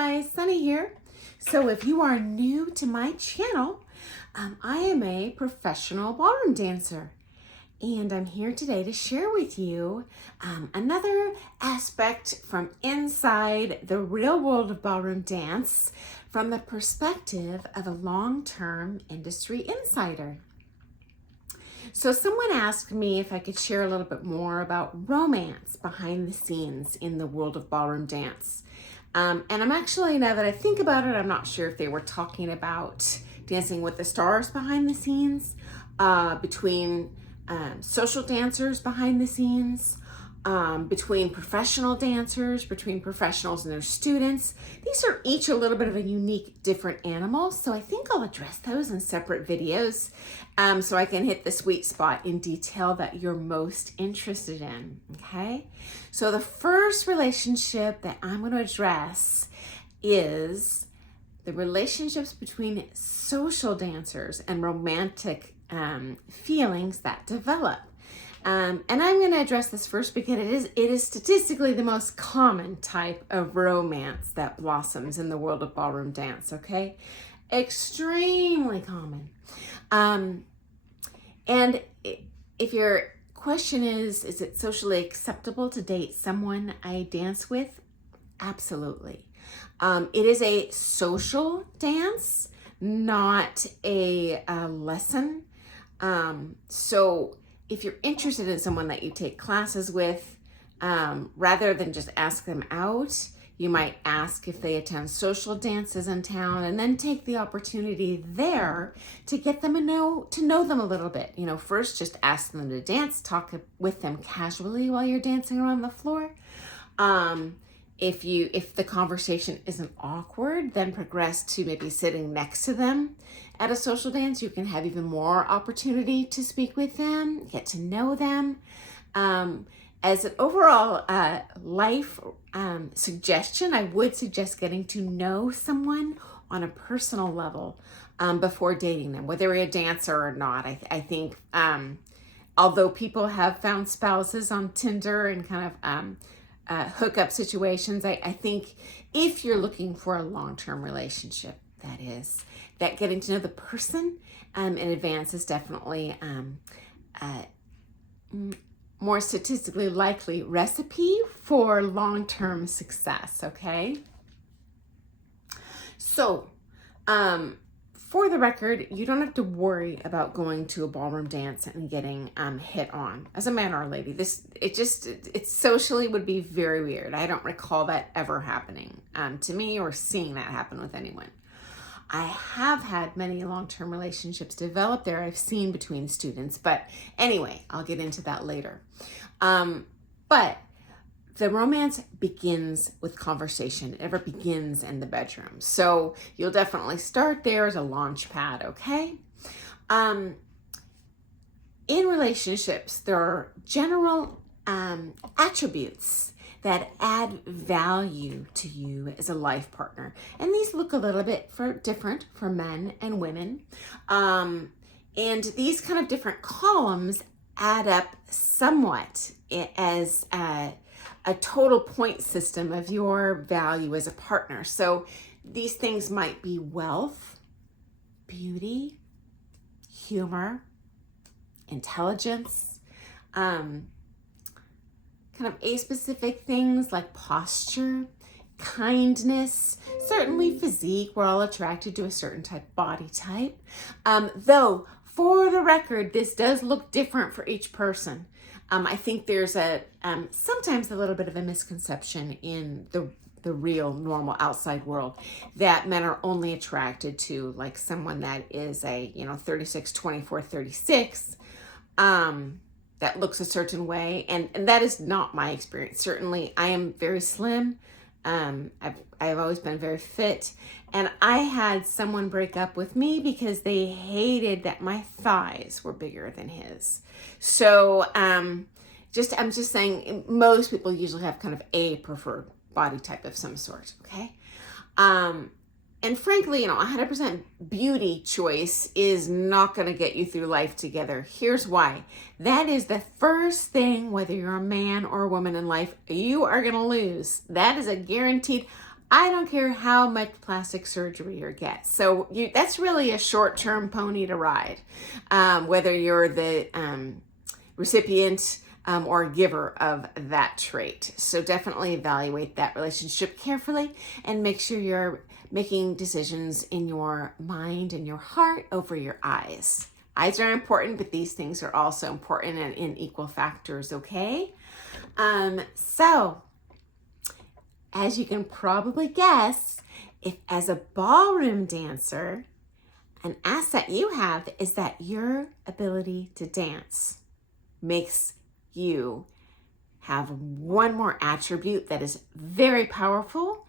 guys, Sunny here. So if you are new to my channel, I am a professional ballroom dancer. And I'm here today to share with you another aspect from inside the real world of ballroom dance from the perspective of a long-term industry insider. So someone asked me if I could share a little bit more about romance behind the scenes in the world of ballroom dance. And I'm actually, now that I think about it, I'm not sure if they were talking about Dancing with the Stars behind the scenes, between social dancers behind the scenes, between professional dancers, between professionals and their students. These are each a little bit of a unique, different animal. So I think I'll address those in separate videos so I can hit the sweet spot in detail that you're most interested in, okay? So the first relationship that I'm going to address is the relationships between social dancers and romantic feelings that develop. And I'm going to address this first because it is statistically the most common type of romance that blossoms in the world of ballroom dance, okay? Extremely common. And if your question is it socially acceptable to date someone I dance with? Absolutely. It is a social dance, not a lesson. So if you're interested in someone that you take classes with, rather than just ask them out, you might ask if they attend social dances in town and then take the opportunity there to get them to know them a little bit. You know, first just ask them to dance, talk with them casually while you're dancing around the floor. If the conversation isn't awkward, then progress to maybe sitting next to them at a social dance. You can have even more opportunity to speak with them, get to know them. As an overall life suggestion, I would suggest getting to know someone on a personal level before dating them, whether you're a dancer or not. I think although people have found spouses on Tinder and kind of hookup situations, I think if you're looking for a long-term relationship, that getting to know the person in advance is definitely more statistically likely recipe for long-term success, okay? So, for the record, you don't have to worry about going to a ballroom dance and getting hit on as a man or a lady. It socially would be very weird. I don't recall that ever happening to me or seeing that happen with anyone. I have had many long-term relationships develop there. I've seen between students, but anyway, I'll get into that later. But the romance begins with conversation. It never begins in the bedroom. So you'll definitely start there as a launch pad, okay? In relationships, there are general attributes that add value to you as a life partner. And these look a little bit different for men and women. And these kind of different columns add up somewhat as a total point system of your value as a partner. So these things might be wealth, beauty, humor, intelligence, kind of a-specific things like posture, kindness, certainly physique. We're all attracted to a certain body type. Though, for the record, this does look different for each person. I think there's sometimes a little bit of a misconception in the real normal outside world that men are only attracted to like someone that is a 36, 24, 36 that looks a certain way, and that is not my experience. Certainly I am very slim. I've always been very fit, and I had someone break up with me because they hated that my thighs were bigger than his. So I'm just saying most people usually have kind of a preferred body type of some sort, okay? And frankly, 100% beauty choice is not going to get you through life together. Here's why. That is the first thing, whether you're a man or a woman in life, you are going to lose. That is a guaranteed I don't care how much plastic surgery you get. So that's really a short-term pony to ride, whether you're the recipient or giver of that trait. So definitely evaluate that relationship carefully and make sure you're making decisions in your mind and your heart over your eyes. Eyes are important, but these things are also important and in equal factors, okay? So, as you can probably guess, if as a ballroom dancer, an asset you have is that your ability to dance makes you have one more attribute that is very powerful,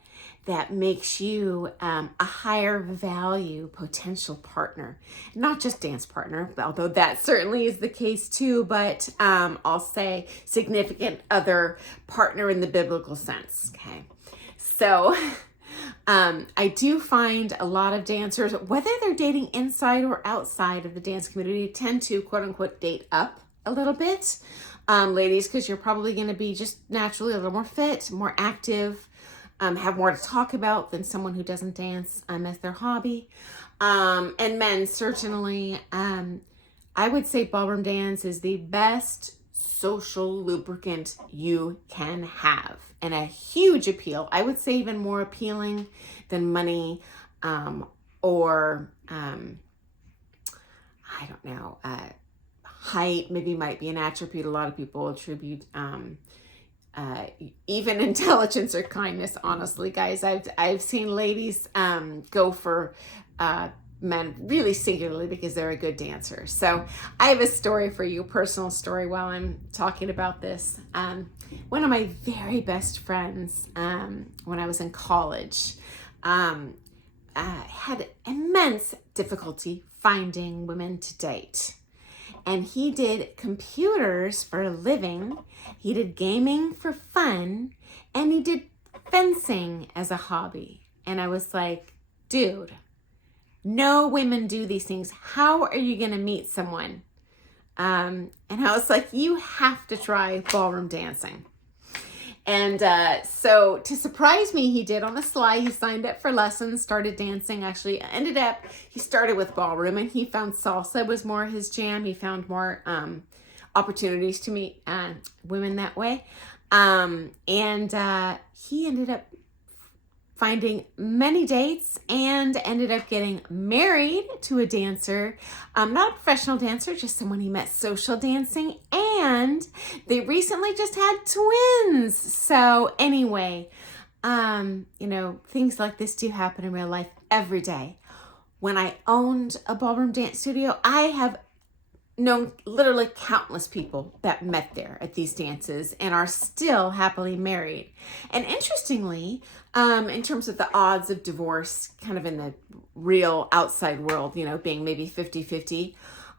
that makes you a higher value potential partner. Not just dance partner, although that certainly is the case too, but I'll say significant other partner in the biblical sense, okay? So I do find a lot of dancers, whether they're dating inside or outside of the dance community, tend to quote unquote date up a little bit. Ladies, because you're probably going to be just naturally a little more fit, more active, have more to talk about than someone who doesn't dance as their hobby. And men, certainly, I would say ballroom dance is the best social lubricant you can have, and a huge appeal. I would say even more appealing than money or I don't know, height maybe might be an attribute. A lot of people attribute even intelligence or kindness. Honestly, guys, I've seen ladies go for men really singularly because they're a good dancer. So I have a story for you, personal story, while I'm talking about this. One of my very best friends when I was in college had immense difficulty finding women to date. And he did computers for a living, he did gaming for fun, and he did fencing as a hobby. And I was like, dude, no women do these things. How are you going to meet someone? And I was like, you have to try ballroom dancing. And so to surprise me, he did on the sly. He signed up for lessons, started dancing. Actually, ended up, he started with ballroom and he found salsa was more his jam. He found more opportunities to meet women that way. And he ended up finding many dates and ended up getting married to a dancer, not a professional dancer, just someone he met social dancing, and they recently just had twins. So anyway, you know, things like this do happen in real life every day. When I owned a ballroom dance studio, I have known literally countless people that met there at these dances and are still happily married. And interestingly, in terms of the odds of divorce, kind of in the real outside world, you know, being maybe 50-50,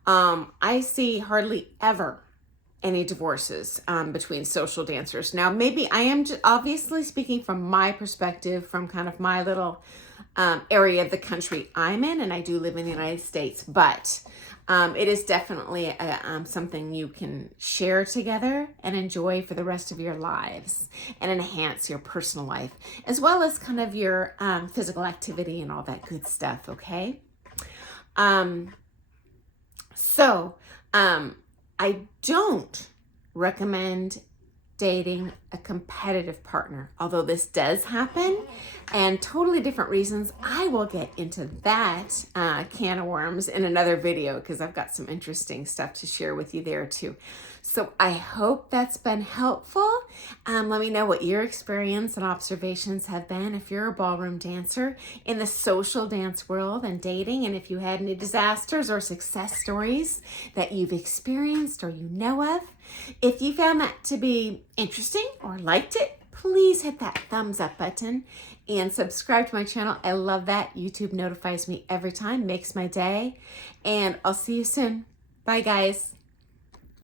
I see hardly ever any divorces between social dancers. Now, maybe I am just obviously speaking from my perspective, from kind of my little area of the country I'm in, and I do live in the United States, but it is definitely something you can share together and enjoy for the rest of your lives and enhance your personal life, as well as kind of your physical activity and all that good stuff, okay? So I don't recommend dating a competitive partner, although this does happen, and totally different reasons. I will get into that can of worms in another video because I've got some interesting stuff to share with you there too. So I hope that's been helpful. Let me know what your experience and observations have been if you're a ballroom dancer in the social dance world and dating, and if you had any disasters or success stories that you've experienced or you know of. If you found that to be interesting or liked it, please hit that thumbs up button and subscribe to my channel. I love that. YouTube notifies me every time, makes my day. And I'll see you soon. Bye, guys.